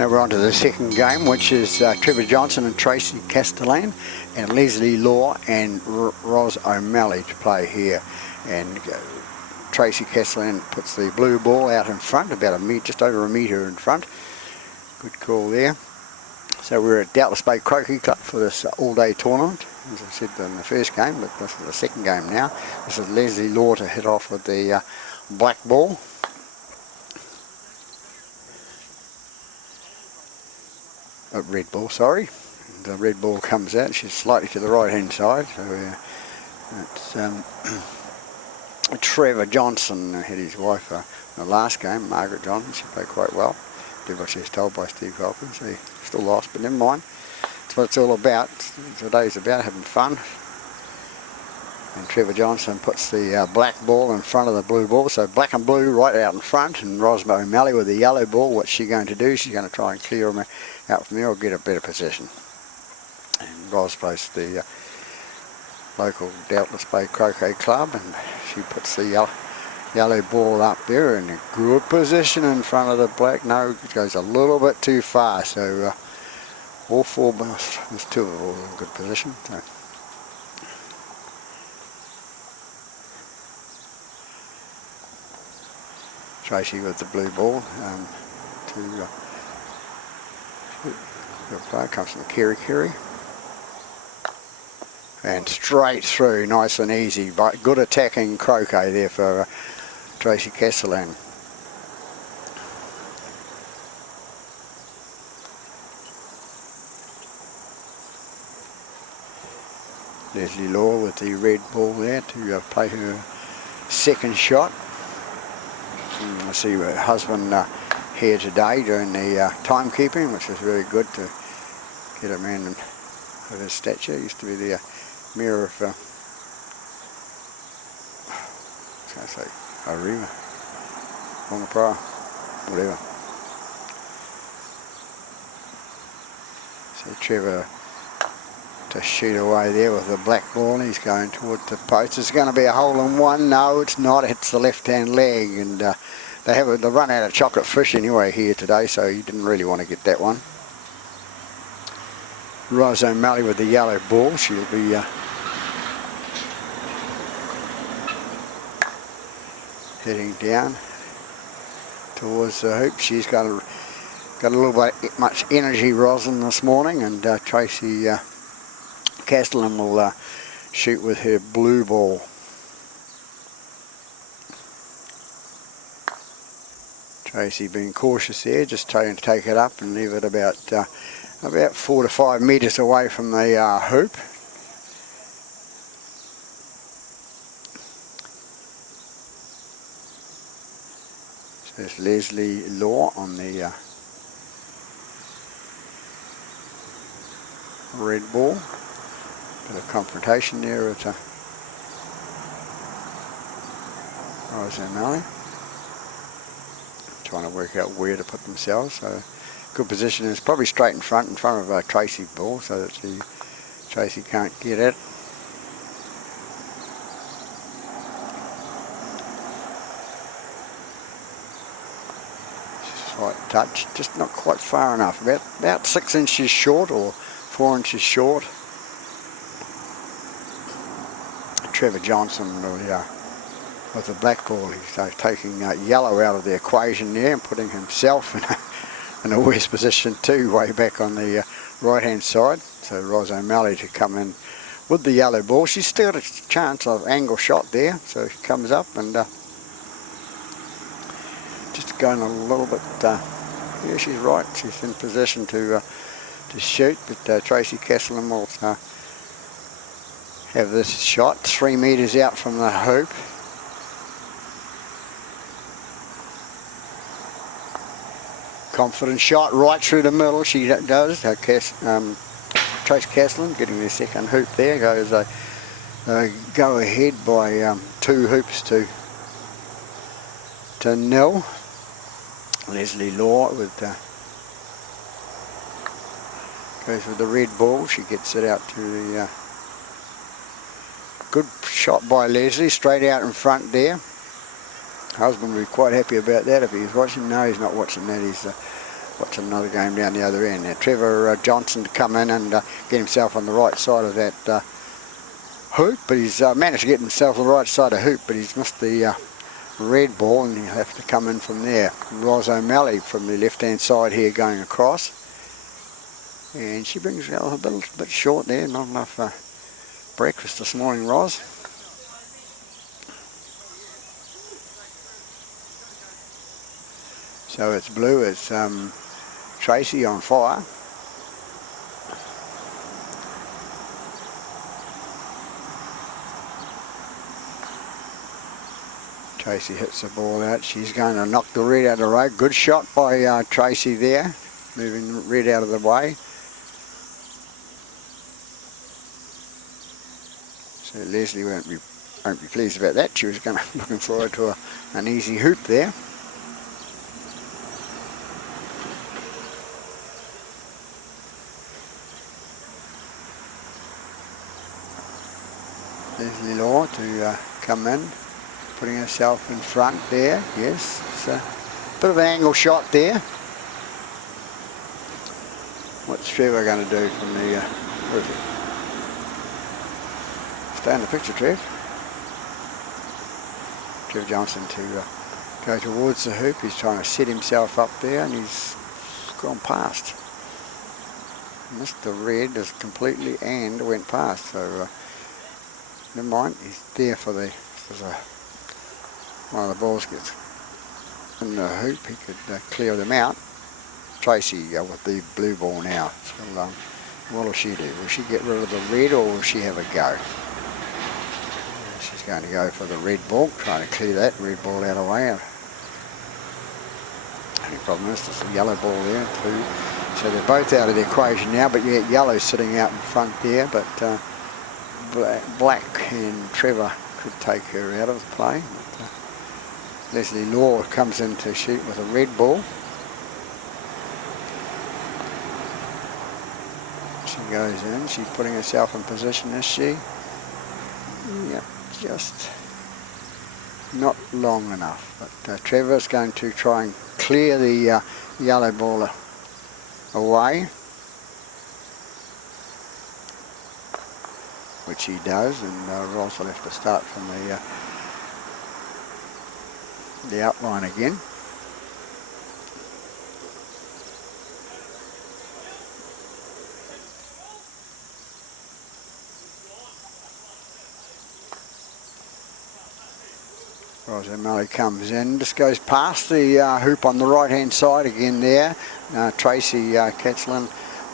Now we're on to the second game, which is Trevor Johnson and Tracy Castellan and Leslie Law and Ros O'Malley to play here. And Tracy Castellan puts the blue ball out in front, about just over a metre in front. Good call there. So we're at Doubtless Bay Croquet Club for this all-day tournament, as I said in the first game, but this is the second game now. This is Leslie Law to hit off with the black ball. Red ball, sorry. The red ball comes out. She's slightly to the right hand side. So it's Trevor Johnson had his wife in the last game, Margaret Johnson. She played quite well. Did what she was told by Steve Hopkins. He still lost, but never mind. That's what it's all about. Today's about having fun. And Trevor Johnson puts the black ball in front of the blue ball. So black and blue right out in front, and Rosmo O'Malley with the yellow ball. What's she going to do? She's going to try and clear them out from there or get a better position. And Ros plays the local Doubtless Bay Croquet Club, and she puts the yellow ball up there in a good position in front of the black. No, it goes a little bit too far. So all four, there's two of them all in good position. So. Tracy with the blue ball the player comes from Kerry. And straight through, nice and easy, but good attacking croquet there for Tracy Castellan. Leslie Law with the red ball there to play her second shot. I see her husband here today doing the timekeeping, which is very good to get a man of his stature. Used to be the mirror of, I say, Arriva, Wangapara, whatever. So Trevor to shoot away there with the black ball. He's going towards the post. It's going to be a hole in one. No, it's not. It hits the left-hand leg, and they run out of chocolate fish anyway here today, so you didn't really want to get that one. Ros O'Malley with the yellow ball. She'll be heading down towards the hoop. She's got a little bit much energy, Roslyn, this morning, and Tracy Castellan will shoot with her blue ball. Tracy being cautious there, just trying to take it up and leave it about 4 to 5 metres away from the hoop. So there's Leslie Law on the red ball. Bit of confrontation there with Ros O'Malley. Trying to work out where to put themselves. So good position is probably straight in front of Tracy's ball, so that Tracy can't get it. Slight touch, just not quite far enough. About 6 inches short or 4 inches short. Trevor Johnson with the black ball. He's taking yellow out of the equation there and putting himself in a worse position too, way back on the right hand side. So Ros O'Malley to come in with the yellow ball. She's still got a chance of angle shot there, so she comes up and just going a little bit, yeah, she's right, she's in position to shoot, but Tracy Castellan will have this shot 3 metres out from the hoop. Confident shot right through the middle. She does. Tracy Castellan getting their second hoop there. Goes go ahead by 2 hoops to nil. Leslie Law with goes with the red ball. She gets it out to the good shot by Leslie, straight out in front there. Husband would be quite happy about that if he was watching. No, he's not watching that. He's watch another game down the other end. Now Trevor Johnson to come in and get himself on the right side of that hoop, but he's managed to get himself on the right side of hoop, but he's missed the red ball, and he'll have to come in from there. Ros O'Malley from the left hand side here going across, and she brings it a bit short there, not enough breakfast this morning, Ros. So it's blue, it's Tracy on fire. Tracy hits the ball out. She's going to knock the red out of the road. Good shot by Tracy there, moving the red out of the way. So Leslie won't be pleased about that. She was looking forward to an easy hoop there. Leslie Law to come in, putting herself in front there. Yes, it's a bit of an angle shot there. What's Trevor going to do from the where is it? Stay in the picture, Trev. Trevor Johnson to go towards the hoop. He's trying to set himself up there, and he's gone past. Missed the red as completely and went past. So never mind. He's there for the. One of the balls gets in the hoop, he could clear them out. Tracy with the blue ball now. So, what will she do? Will she get rid of the red, or will she have a go? She's going to go for the red ball, trying to clear that red ball out of the way. Only problem is there's a yellow ball there too. So they're both out of the equation now, but yeah, yellow's sitting out in front there, but black and Trevor could take her out of the play. Leslie Law comes in to shoot with a red ball. She goes in, she's putting herself in position, is she? Yep, just not long enough. But Trevor's going to try and clear the yellow ball away, which he does, and Ross will have to start from the outline again. Ros O'Malley comes in, just goes past the hoop on the right hand side again there. Tracy Ketchlin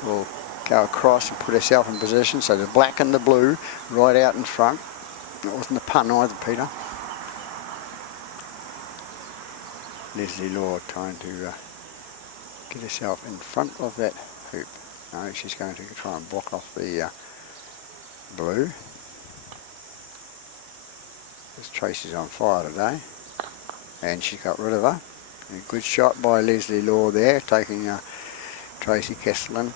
will go across and put herself in position, so the black and the blue right out in front. It wasn't a pun either, Peter. Leslie Law trying to get herself in front of that hoop. No, she's going to try and block off the blue. This Tracy's on fire today, and she got rid of her. A good shot by Leslie Law there, taking Tracy Kesselin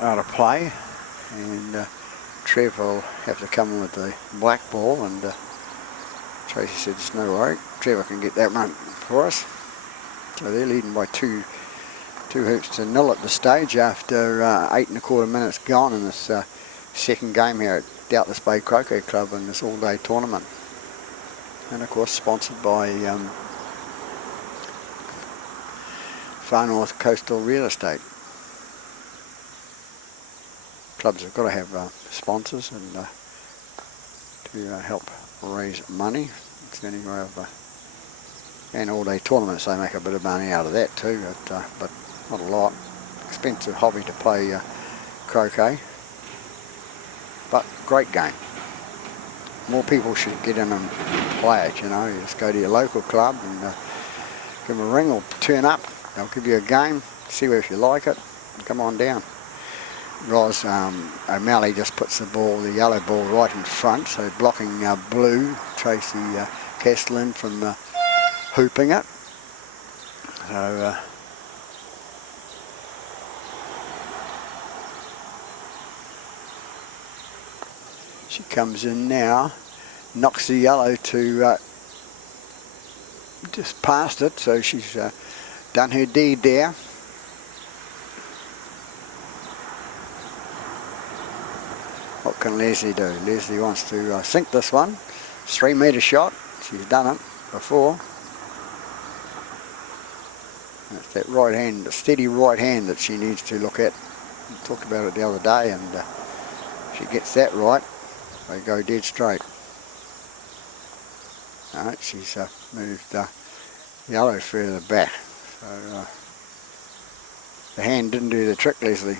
out of play, and Trev will have to come in with the black ball, and Tracy said it's no worry, Trevor can get that one for us. So they're leading by two hoops to nil at the stage after 8 1/4 minutes gone in this second game here at Doubtless Bay Croquet Club in this all-day tournament, and of course sponsored by Far North Coastal Real Estate. Clubs have got to have sponsors and to help raise money. It's the only way of and all-day tournaments, they make a bit of money out of that too, but not a lot. Expensive hobby to play croquet, but great game. More people should get in and play it, you know. You just go to your local club and give them a ring or turn up. They'll give you a game, see if you like it, and come on down. Ros O'Malley just puts the yellow ball right in front, so blocking blue, Tracy Kesselin from hooping it. So she comes in now, knocks the yellow to just past it, so she's done her deed there. What can Leslie do? Leslie wants to sink this one. 3 metre shot. She's done it before. It's that right hand, the steady right hand that she needs to look at. We talked about it the other day, and if she gets that right, they go dead straight. Alright, she's moved yellow further back. So the hand didn't do the trick, Leslie.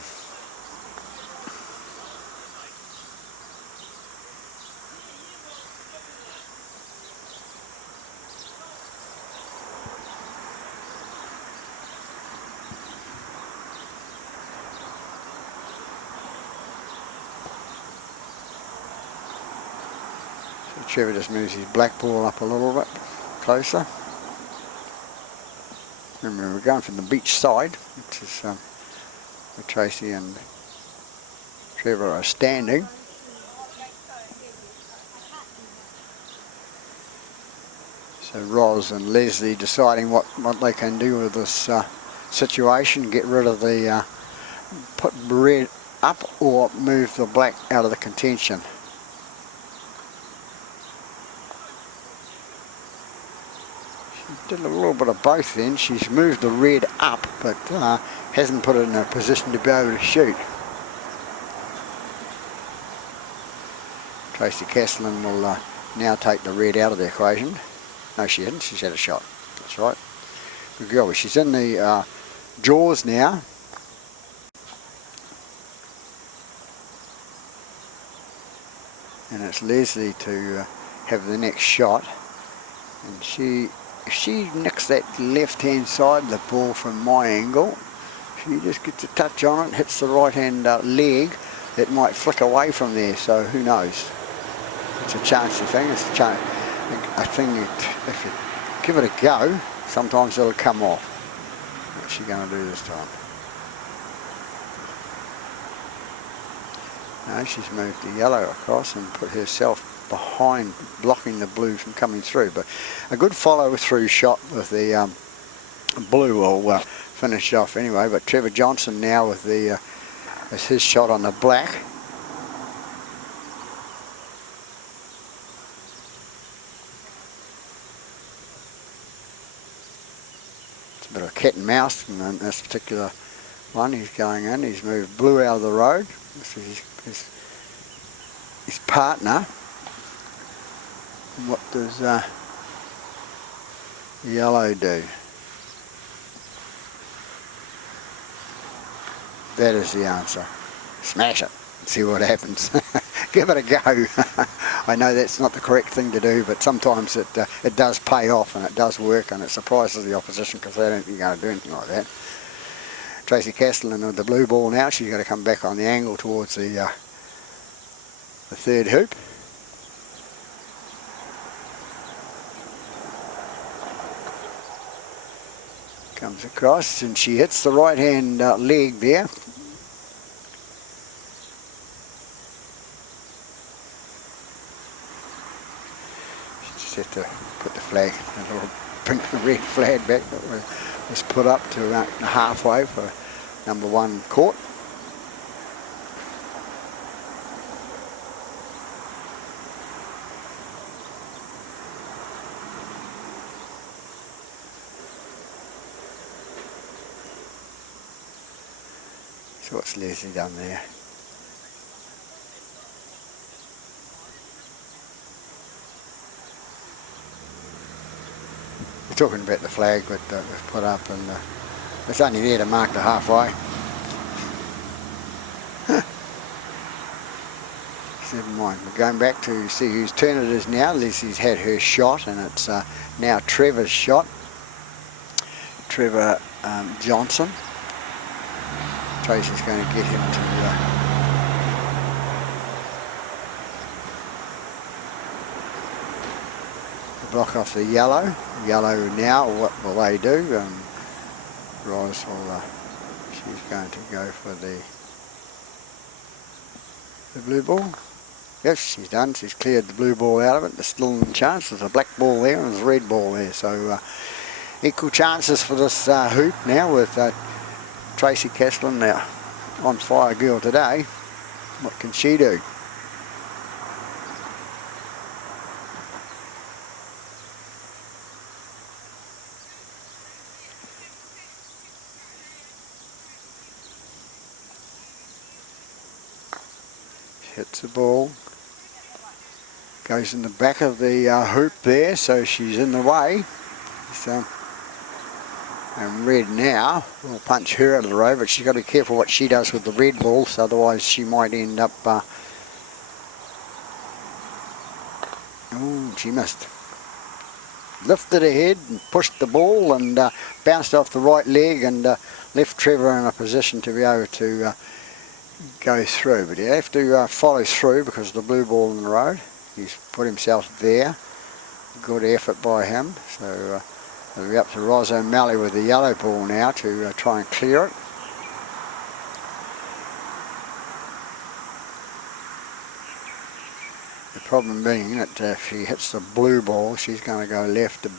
Trevor just moves his black ball up a little bit closer. Remember, we're going from the beach side, which is where Tracy and Trevor are standing. So Roz and Leslie deciding what they can do with this situation, get rid of the, put red up or move the black out of the contention. Did a little bit of both then. She's moved the red up, but hasn't put it in a position to be able to shoot. Tracy Castellan will now take the red out of the equation. No, she hasn't. She's had a shot. That's right. Good girl. She's in the jaws now. And it's Leslie to have the next shot. And if she nicks that left hand side of the ball from my angle, she just gets a touch on it, hits the right hand leg, it might flick away from there, so who knows. It's a chancy thing. It's a chance. I think if you give it a go, sometimes it'll come off. What's she going to do this time? No, she's moved the yellow across and put herself behind, blocking the blue from coming through. But a good follow through shot with the blue will finish it off anyway. But Trevor Johnson now with the as his shot on the black. It's a bit of a cat and mouse in this particular one. He's going in, he's moved blue out of the road. This is his partner. What does yellow do? That is the answer. Smash it. See what happens. Give it a go. I know that's not the correct thing to do, but sometimes it does pay off and it does work, and it surprises the opposition because they don't think you're going to do anything like that. Tracy Castellan with the blue ball now. She's got to come back on the angle towards the third hoop. Comes across and she hits the right hand leg there. She just have to put the flag, a little pink and red flag back that was put up to about halfway for number 1 court. So what's Leslie done there? We're talking about the flag that was put up, and it's only there to mark the halfway. Never mind. We're going back to see whose turn it is now. Leslie's had her shot, and it's now Trevor's shot. Trevor Johnson. Tracy's going to get him to block off the yellow. Yellow now, what will they do? Roz will, she's going to go for the blue ball. Yes, she's done. She's cleared the blue ball out of it. There's still a chance. There's a black ball there and there's a red ball there. So equal chances for this hoop now with Tracy Castellan, now on fire girl today. What can she do? hits the ball, goes in the back of the hoop there, so she's in the way. So, and red now will punch her out of the road, but she's got to be careful what she does with the red ball, so otherwise she might end up... oh, she missed. Lifted her head and pushed the ball and bounced off the right leg and left Trevor in a position to be able to go through. But you have to follow through because of the blue ball in the road. He's put himself there. Good effort by him. So it'll be up to Ros O'Malley with the yellow ball now to try and clear it. The problem being that if she hits the blue ball, she's going to go left. The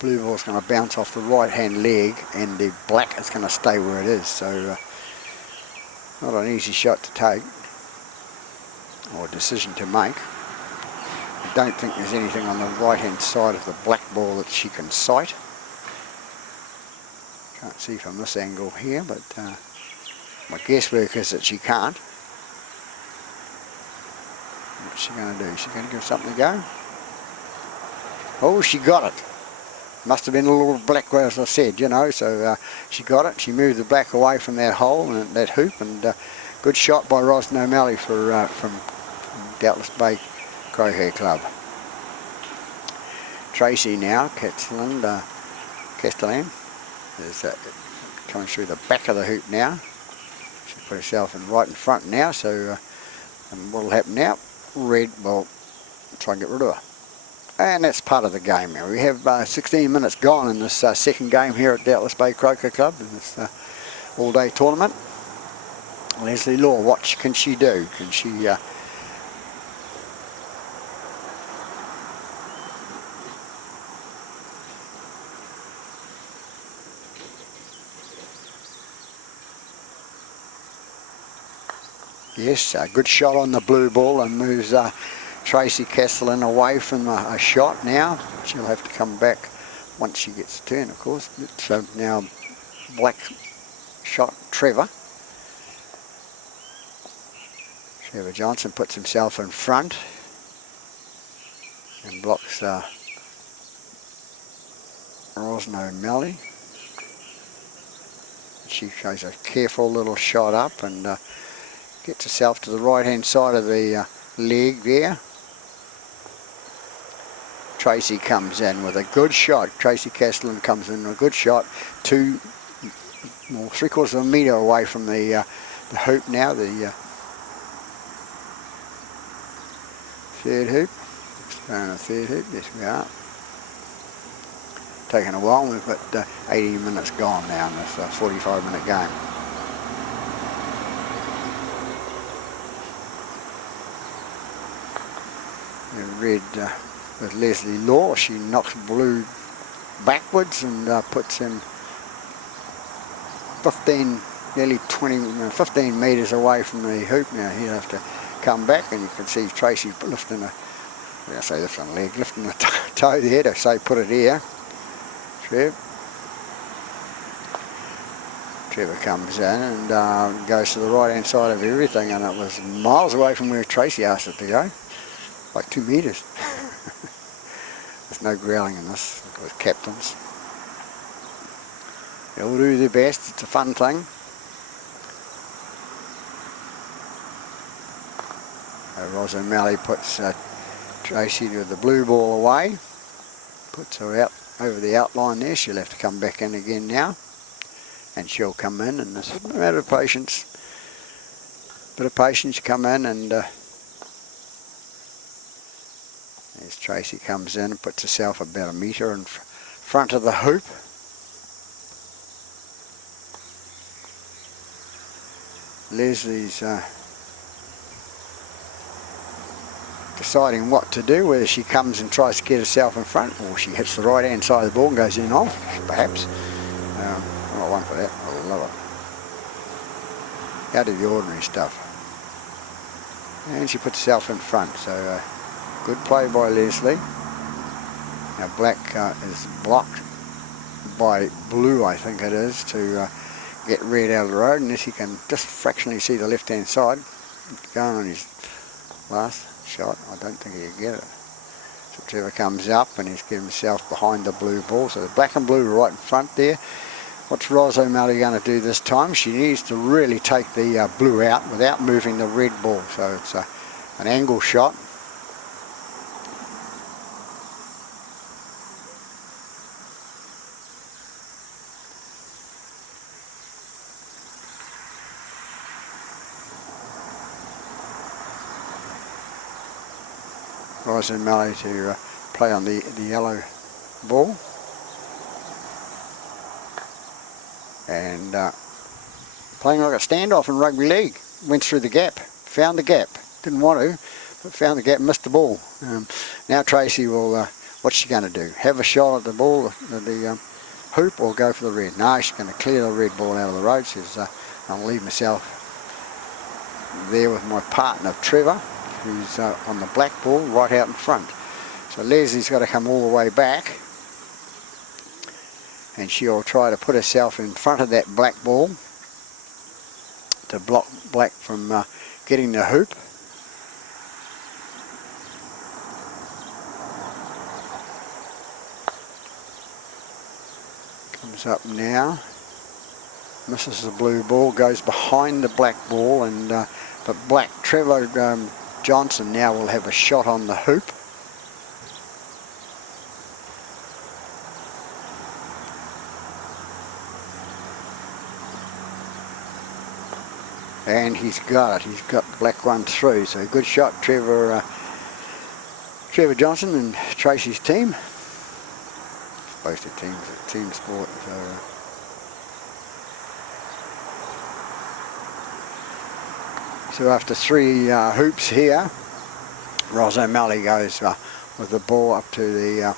blue ball's going to bounce off the right hand leg and the black is going to stay where it is. So not an easy shot to take or decision to make. I don't think there's anything on the right hand side of the black ball that she can sight. Can't see from this angle here, but my guesswork is that she can't. What's she going to do? Is she going to give something a go? Oh, she got it. Must have been a little black, as I said, you know, so she got it. She moved the black away from that hole and that hoop, and good shot by Ros O'Malley from Doubtless Bay Croquet Club. Tracy now, Castellan is coming through the back of the hoop now. She'll put herself right in front now, so and what will happen now? Red will try and get rid of her. And that's part of the game now. We have 16 minutes gone in this second game here at Doubtless Bay Croquet Club in this all-day tournament. Leslie Law, what can she do? Can she yes, a good shot on the blue ball and moves Tracy Castellan away from a shot now. She'll have to come back once she gets a turn, of course. So now black shot Trevor. Trevor Johnson puts himself in front and blocks Ros O'Malley. She shows a careful little shot up and gets herself to the right hand side of the leg there. Tracy comes in with a good shot. Tracy Castellan comes in with a good shot, 3/4 of a metre away from the hoop now, the third hoop. The third hoop, yes we are. Taking a while, we've got 80 minutes gone now in this 45-minute game. Red with Leslie Law, she knocks blue backwards and puts him 15 metres away from the hoop. Now he'll have to come back, and you can see Tracy lifting a toe there to say put it here. Trevor comes in and goes to the right hand side of everything, and it was miles away from where Tracy asked it to go. Like 2 metres. There's no growling in this with captains. They'll do their best, it's a fun thing. Ros O'Malley puts Tracy with the blue ball away. Puts her out over the outline there. She'll have to come back in again now. And she'll come in, and it's a matter of patience. Bit of patience, come in and as Tracy comes in and puts herself about a metre in front of the hoop. Leslie's deciding what to do, whether she comes and tries to get herself in front or she hits the right hand side of the ball and goes in off, perhaps. I'm not one for that, I love it. Out of the ordinary stuff. And she puts herself in front, so good play by Leslie. Now black is blocked by blue, I think it is, to get red out of the road, unless he can just fractionally see the left hand side. Going on his last shot. I don't think he'll get it. So Trevor comes up and he's getting himself behind the blue ball. So the black and blue right in front there. What's Ros O'Malley going to do this time? She needs to really take the blue out without moving the red ball. So it's an angle shot. Ros O'Malley to play on the yellow ball. And playing like a standoff in rugby league. Went through the gap, found the gap. Didn't want to, but found the gap, missed the ball. Now Tracy will, what's she going to do? Have a shot at the ball, the hoop, or go for the red? No, she's going to clear the red ball out of the road. She says, I'll leave myself there with my partner Trevor, who's on the black ball right out in front. So Leslie's got to come all the way back, and she'll try to put herself in front of that black ball to block black from getting the hoop. Comes up now, misses the blue ball, goes behind the black ball, and but black Trevor Johnson now will have a shot on the hoop. And he's got it. He's got the black one through. So good shot, Trevor Johnson and Tracy's team. Both the teams, team sport. So after 3 hoops here, Ros O'Malley goes with the ball up to the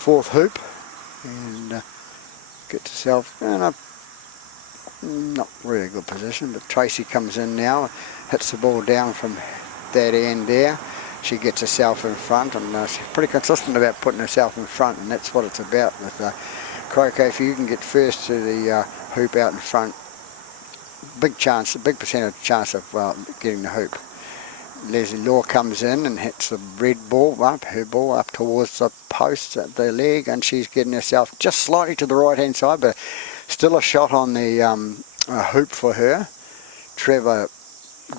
4th hoop and gets herself in a not really good position, but Tracy comes in now, hits the ball down from that end there. She gets herself in front, and she's pretty consistent about putting herself in front, and that's what it's about with croquet. If you can get first to the hoop out in front, big percentage chance of getting the hoop. Leslie Law comes in and hits the red ball up, her ball up towards the post at the leg, and she's getting herself just slightly to the right hand side, but still a shot on the hoop for her. Trevor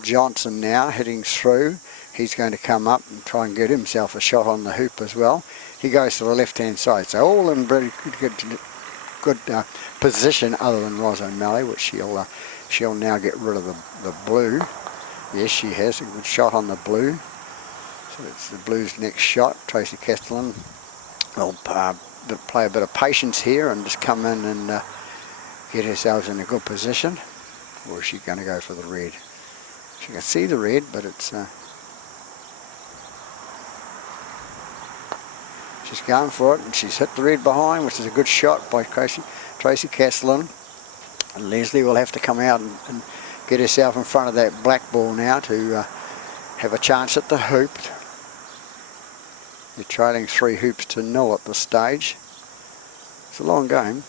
Johnson now heading through. He's going to come up and try and get himself a shot on the hoop as well. He goes to the left hand side, so all in very good position, other than Ros O'Malley, which she'll now get rid of the blue. Yes, she has a good shot on the blue. So it's the blue's next shot. Tracy Castellan will play a bit of patience here and just come in and get herself in a good position. Or is she going to go for the red? She can see the red, but it's she's going for it, and she's hit the red behind, which is a good shot by Tracy Castellan. And Leslie will have to come out and get herself in front of that black ball now to have a chance at the hoop. They're trailing 3 hoops to 0 at this stage. It's a long game.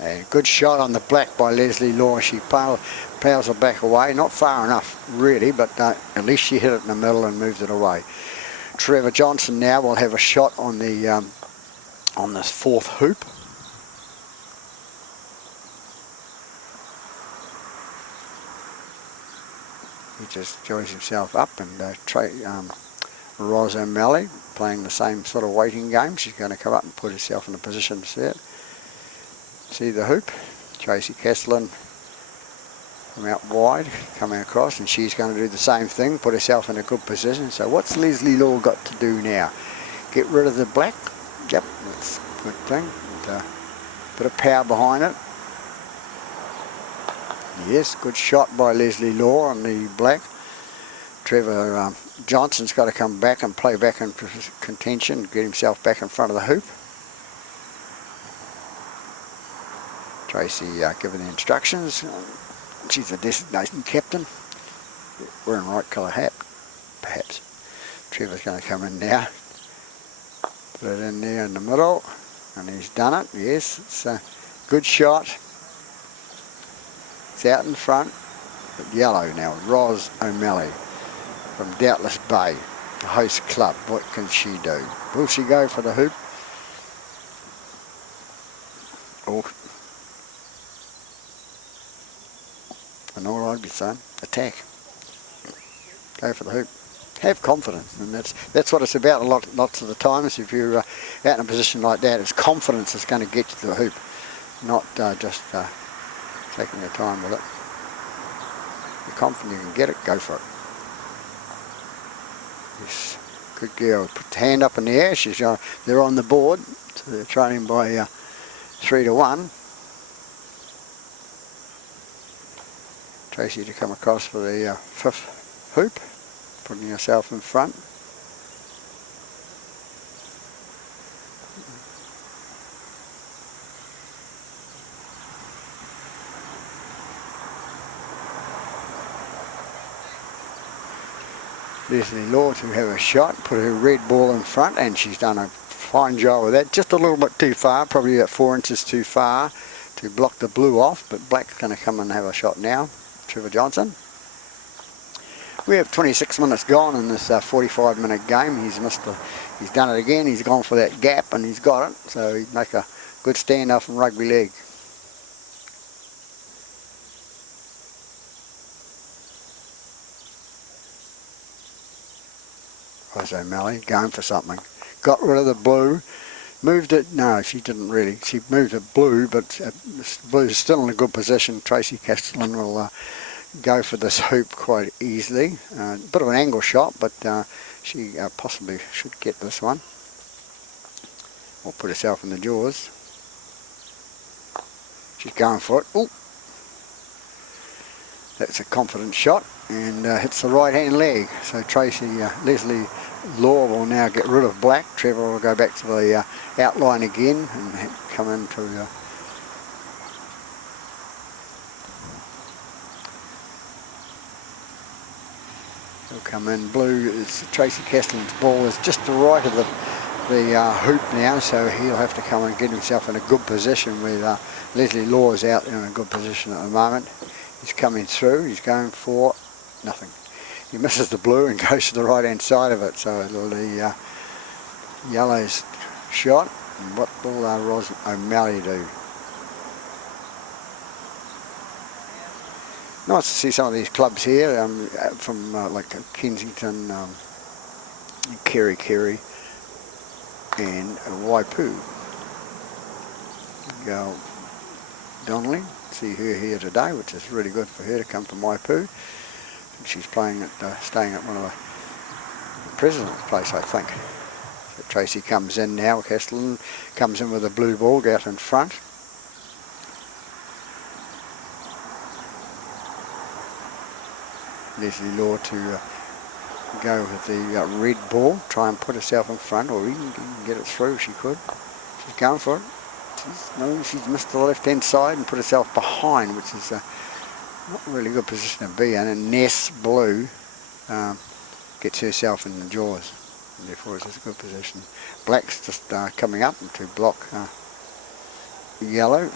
And good shot on the black by Leslie Law. She plows it back away, not far enough really, but at least she hit it in the middle and moved it away. Trevor Johnson now will have a shot on the 4th hoop. He just joins himself up, and Ros O'Malley playing the same sort of waiting game. She's going to come up and put herself in a position to see the hoop. Tracy Castellan from out wide, coming across, and she's going to do the same thing, put herself in a good position. So what's Leslie Law got to do now? Get rid of the black? Yep, that's a good thing. And, bit of power behind it. Yes, good shot by Leslie Law on the black. Trevor Johnson's got to come back and play back in contention, get himself back in front of the hoop. Tracy giving the instructions. She's a designated captain, wearing right colour hat, perhaps. Trevor's going to come in now, put it in there in the middle, and he's done it. Yes, it's a good shot. It's out in front. But yellow now, Ros O'Malley from Doubtless Bay, the host club. What can she do? Will she go for the hoop? Or, I know what I'd be saying, attack. Go for the hoop. Have confidence, and that's what it's about lots of the times. If you're out in a position like that, it's confidence that's going to get you to the hoop, not just taking your time with it. If you're confident you can get it, go for it. Yes, good girl. Put the hand up in the air. They're on the board, so they're trailing by 3-1. Tracy to come across for the 5th hoop, putting herself in front. Leslie Law to have a shot, put her red ball in front, and she's done a fine job with that. Just a little bit too far, probably about 4 inches too far to block the blue off, but black's going to come and have a shot now. Trevor Johnson. We have 26 minutes gone in this 45-minute game. He's done it again. He's gone for that gap and he's got it. So he'd make a good stand-off in rugby league. Ros O'Malley going for something. Got rid of the blue. Moved it. No, she didn't really. She moved the blue, but the blue is still in a good position. Tracy Castellan will go for this hoop quite easily. Bit of an angle shot, but she possibly should get this one. Or put herself in the jaws. She's going for it. Ooh. That's a confident shot and hits the right hand leg. So Leslie Law will now get rid of black. Trevor will go back to the outline again and come into he'll come in. Blue is Tracy Castellan's ball is just to the right of the hoop now, so he'll have to come and get himself in a good position with Leslie Law is out in a good position at the moment. He's coming through, he's going for nothing. He misses the blue and goes to the right hand side of it, so the yellow's shot. And what will Ros O'Malley do? Nice to see some of these clubs here from like Kensington, Kerry and Waipu. Go Donnelly, see her here today, which is really good for her to come from Waipu. She's staying at one of the president's place, I think. So Tracy comes in now. Castellan comes in with a blue ball out in front. Leslie Law to go with the red ball, try and put herself in front, or even get it through if she could. She's going for it. She's missed the left hand side and put herself behind, which is not a really good position to be in. And Ness Blue gets herself in the jaws, and therefore it's a good position. Black's just coming up to block yellow.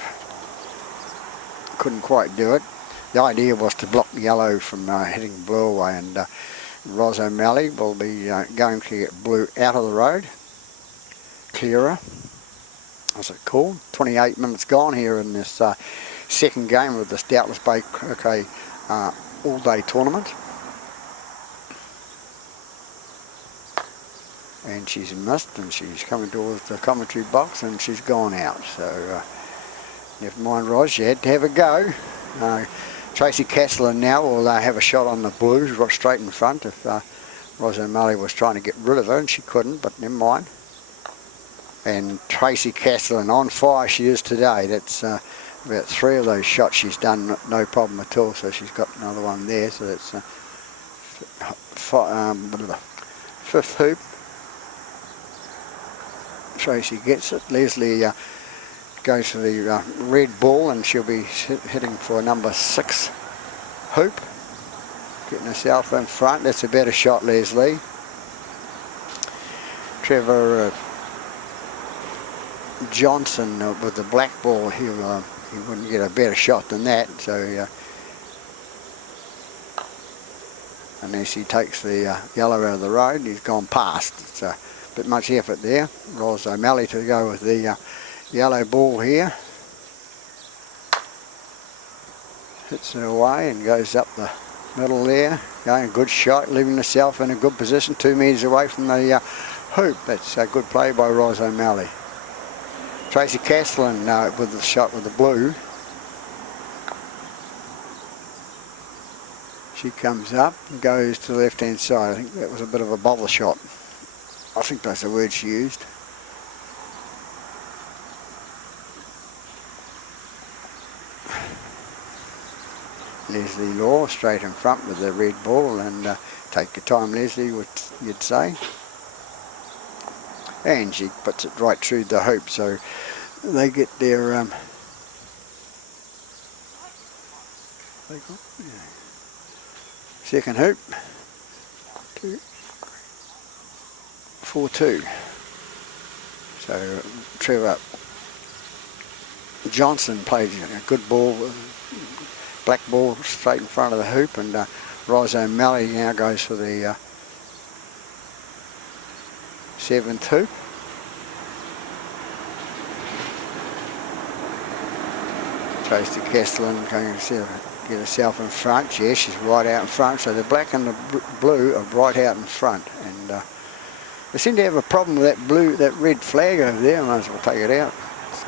Couldn't quite do it. The idea was to block yellow from hitting blue away, and Ros O'Malley will be going to get blue out of the road. Clearer. What's it called? 28 minutes gone here in this second game of this Doubtless Bay Croquet all-day tournament. And she's missed, and she's coming towards the commentary box, and she's gone out. So never mind, Ros, you had to have a go. Tracy Castellan now will have a shot on the blues right straight in front. If Ros O'Malley was trying to get rid of her, and she couldn't, but never mind. And Tracy Castellan on fire she is today. That's about 3 of those shots she's done no problem at all, so she's got another one there. So that's the 5th hoop. Tracy gets it. Leslie goes for the red ball, and she'll be hitting for number 6 hoop. Getting herself in front. That's a better shot, Leslie. Trevor Johnson with the black ball, he wouldn't get a better shot than that. So and as he takes the yellow out of the road, he's gone past. It's a bit much effort there. Ros O'Malley to go with the yellow ball here. Hits it away and goes up the middle there. Going a good shot, leaving herself in a good position, 2 metres away from the hoop. That's a good play by Ros O'Malley. Tracy Castellan with the shot with the blue. She comes up and goes to the left hand side. I think that was a bit of a bother shot. I think that's the word she used. Leslie Law straight in front with the red ball, and take your time, Leslie, you'd say. And she puts it right through the hoop, so they get their second hoop. 4-2. So Trevor Johnson played a good ball, black ball straight in front of the hoop, and Ros O'Malley now goes for the 7th hoop. Tracy Castellan going to get herself in front. Yes, she's right out in front, so the black and the blue are right out in front, and they seem to have a problem with that red flag over there. I might as well take it out. So.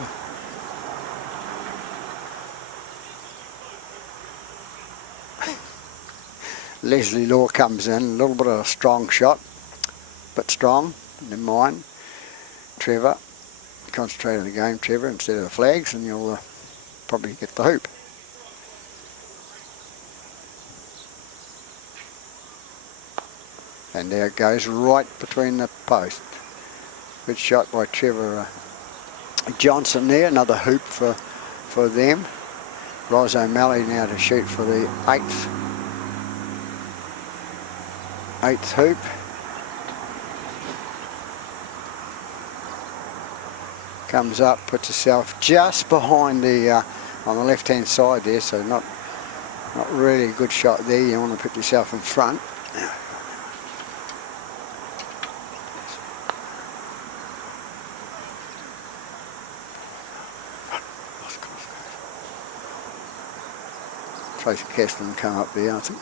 Leslie Law comes in, a little bit of a strong shot, but strong, never mind. Trevor, concentrate on the game, Trevor, instead of the flags, and you'll probably get the hoop. And there it goes, right between the post. Good shot by Trevor Johnson there, another hoop for them. Ros O'Malley now to shoot for the 8th hoop. Comes up, puts herself just behind the on the left hand side there, so not really a good shot there. You want to put yourself in front. Tracy Castellan come up there, I think,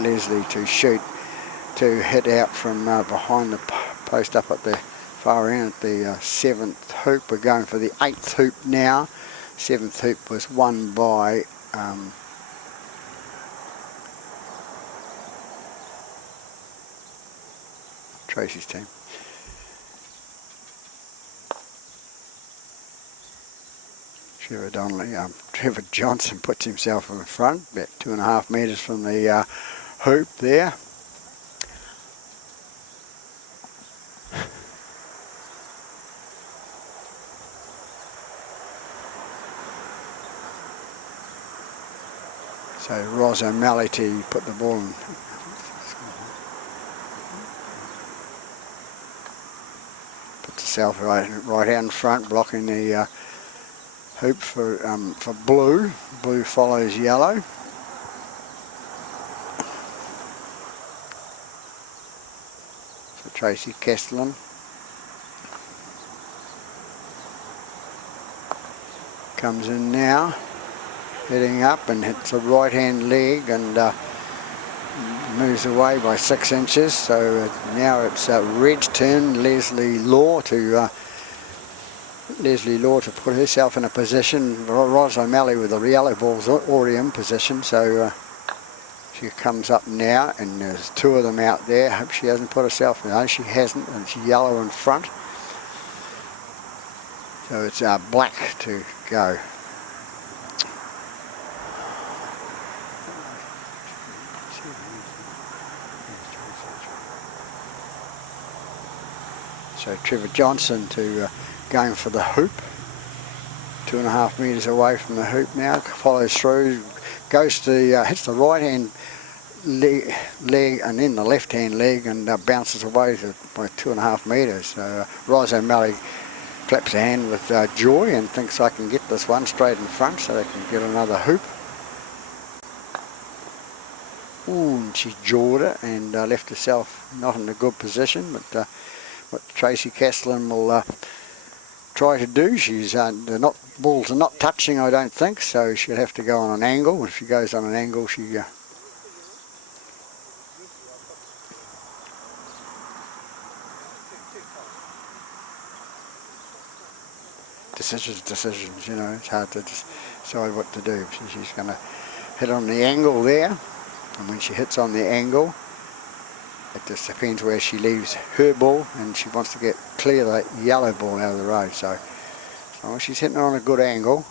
Leslie to shoot, to hit out from behind the post up at the far end at the 7th hoop. We're going for the 8th hoop now. 7th hoop was won by Tracy's team. Trevor Johnson puts himself in front, about 2.5 metres from the hoop there. So Ros O'Malley to put the ball in. Puts herself right out in front, blocking the hoop for blue. Blue follows yellow. So Tracy Castellan. Comes in now, heading up and hits the right hand leg and moves away by 6 inches. So now it's Red's turn. Leslie Law to put herself in a position. Ros O'Malley with the yellow ball's already in position, so she comes up now, and there's 2 of them out there. Hope she hasn't put herself in. No, she hasn't, and she's yellow in front. So it's black to go. So Trevor Johnson to going for the hoop, 2.5 metres away from the hoop now, follows through, goes to hits the right hand leg and then the left hand leg, and bounces away by 2.5 metres. So Ros O'Malley claps her hand with joy and thinks, I can get this one straight in front, so they can get another hoop. Ooh, and she jawed it and left herself not in a good position, but what Tracy Castellan will try to do, she's balls are not touching, I don't think, so she'll have to go on an angle. If she goes on an angle, she decisions, you know, it's hard to decide what to do. She's going to hit on the angle there, and when she hits on the angle, it just depends where she leaves her ball, and she wants to clear the yellow ball out of the road. So as long as she's hitting on a good angle,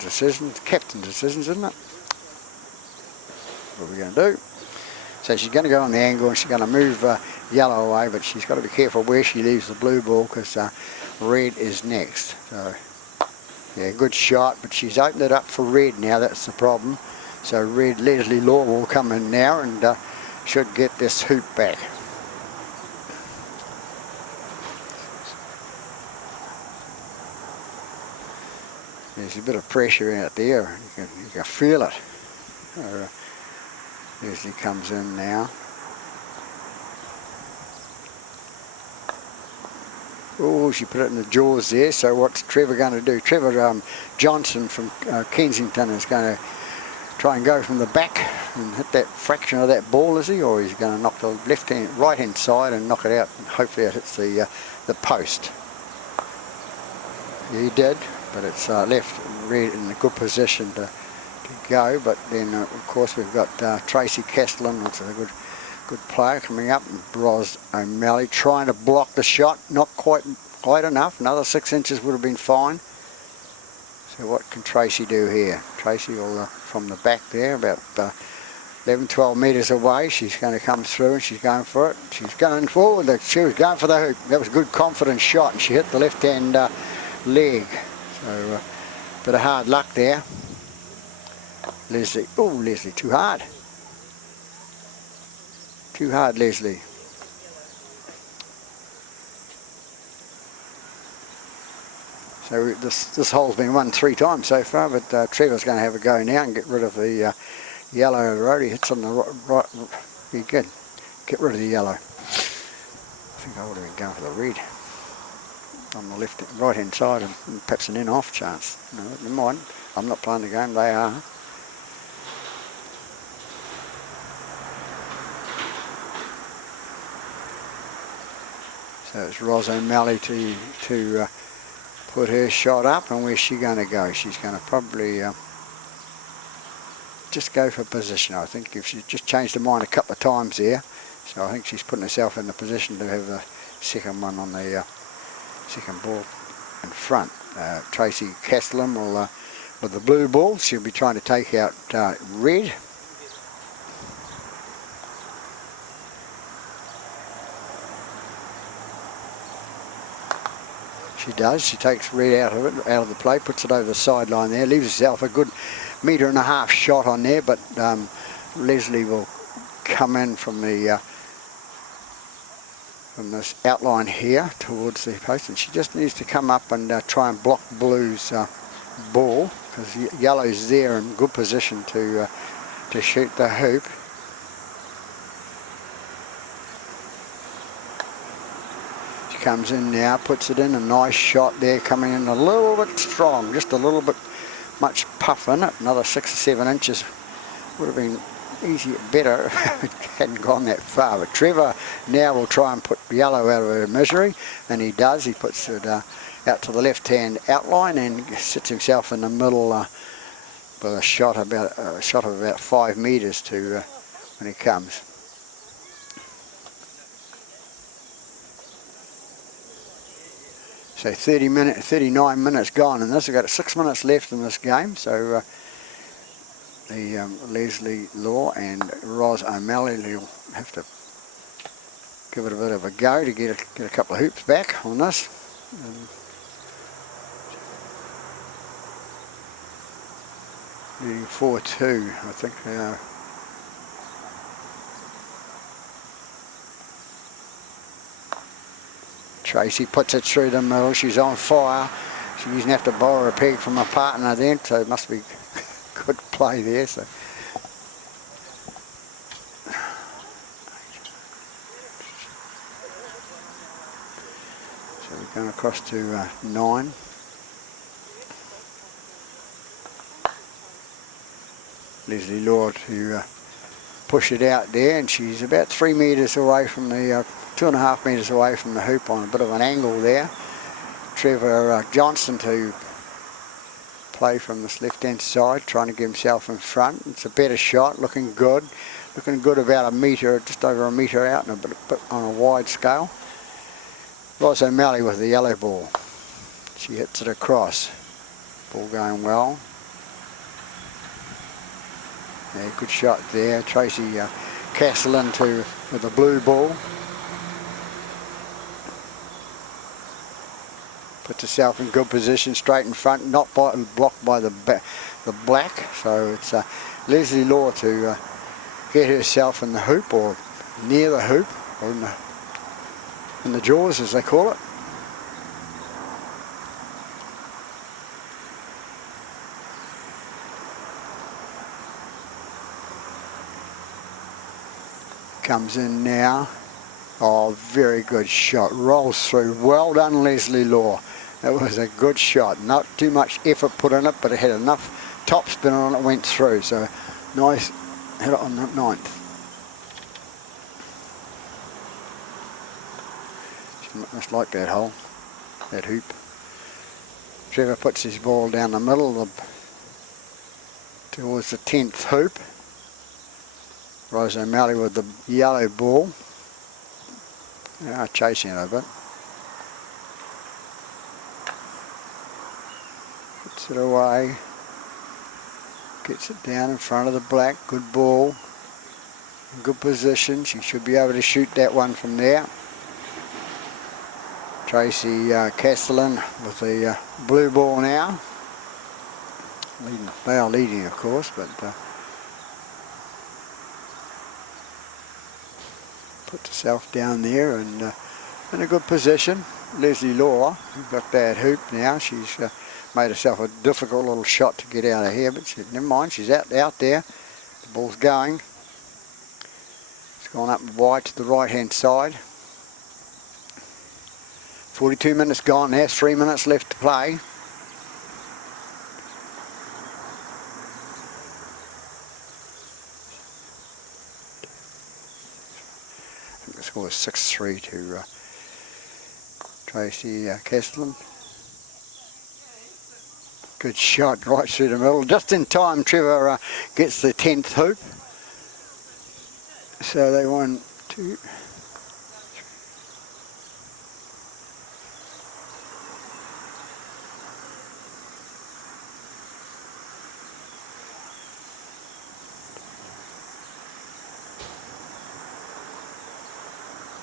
decisions, captain decisions, isn't it? What are we going to do? So she's going to go on the angle and she's going to move yellow away, but she's got to be careful where she leaves the blue ball, because red is next. So yeah, good shot, but she's opened it up for red now. That's the problem. So red, Leslie Law will come in now and should get this hoop back. There's a bit of pressure out there. You can feel it. Leslie comes in now. Oh, she put it in the jaws there. So what's Trevor going to do? Trevor Johnson from Kensington is going to try and go from the back and hit that fraction of that ball, is he? Or he's going to knock the right hand side and knock it out, and hopefully it hits the post. Yeah, he did, but it's left red in a good position to go. But then of course we've got Tracy Castellan, which is a good player coming up, and Ros O'Malley trying to block the shot, not quite enough. Another 6 inches would have been fine. So what can Tracy do here? Tracy will from the back there, about 11-12 metres away, she's going to come through and she's going for it. She's going forward. She was going for the hoop. That was a good confident shot, and she hit the left hand leg. So bit of hard luck there. Leslie, oh Leslie, too hard. Too hard, Leslie. So this hole's been won 3 times so far, but Trevor's going to have a go now and get rid of the yellow of the road. He hits on the right. Be good. Get rid of the yellow. I think I would have been going for the red on the right hand side, and perhaps an in-off chance. No, never mind. I'm not playing the game. They are. So it's Ros O'Malley to put her shot up, and where's she going to go? She's going to probably just go for position. I think if she just changed her mind a couple of times there, so I think she's putting herself in the position to have the second one on the second ball in front. Tracy Castellan will, with the blue ball, she'll be trying to take out red. She does. She takes red out of the play, puts it over the sideline there, leaves herself a good 1.5 metre shot on there, but Leslie will come in from the from this outline here towards the post, and she just needs to come up and try and block blue's ball, because yellow's there in good position to shoot the hoop. Comes in now, puts it in, a nice shot there, coming in a little bit strong, just a little bit much puff in it. Another 6 or 7 inches would have been easier, better if it hadn't gone that far. But Trevor now will try and put yellow out of her misery, and he does. He puts it out to the left hand outline and sits himself in the middle with a shot of about 5 metres to when he comes. So 39 minutes gone in this. We've got 6 minutes left in this game. So the Leslie Law and Ros O'Malley will have to give it a bit of a go to get a couple of hoops back on this. 4-2, I think they are. Tracy puts it through the middle. She's on fire. She's going to have to borrow a peg from her partner then, so it must be good play there. So we're going across to 9. Leslie Law to push it out there, and she's about 3 metres away from the 2.5 metres away from the hoop on a bit of an angle there. Trevor Johnson to play from this left hand side, trying to get himself in front. It's a better shot, looking good about a metre, just over a metre out, and a bit on a wide scale. Roz O'Malley with the yellow ball. She hits it across. Ball going well. Yeah, good shot there. Tracy Castellan with the blue ball. Puts herself in good position, straight in front, not blocked by the black. So it's Leslie Law to get herself in the hoop, or near the hoop, or in the jaws as they call it. Comes in now. Oh, very good shot. Rolls through. Well done, Leslie Law. That was a good shot. Not too much effort put in it, but it had enough top spin on it, went through. So nice hit it on the 9th. She must like that hole, that hoop. Trevor puts his ball down the middle towards the 10th hoop. Rose O'Malley with the yellow ball. Chasing it a bit. Puts it away. Gets it down in front of the black. Good ball. In good position. She should be able to shoot that one from there. Tracy Castellan with the blue ball now. They are leading, of course, but put herself down there and in a good position. Leslie Law, who's got that hoop now, she's made herself a difficult little shot to get out of here, but never mind, she's out there. The ball's going. It's gone up wide to the right hand side. 42 minutes gone now, 3 minutes left to play. The score is 6-3 to Tracy Castellan. Good shot right through the middle. Just in time, Trevor gets the 10th hoop. So they won 2.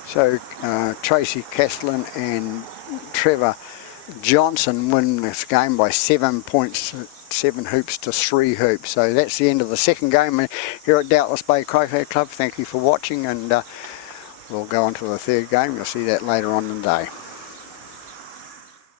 So Tracy Castellan and Trevor Johnson win this game by 7 points, 7 hoops to 3 hoops. So that's the end of the second game here at Doubtless Bay Croquet Club. Thank you for watching, and we'll go on to the third game. You'll see that later on in the day.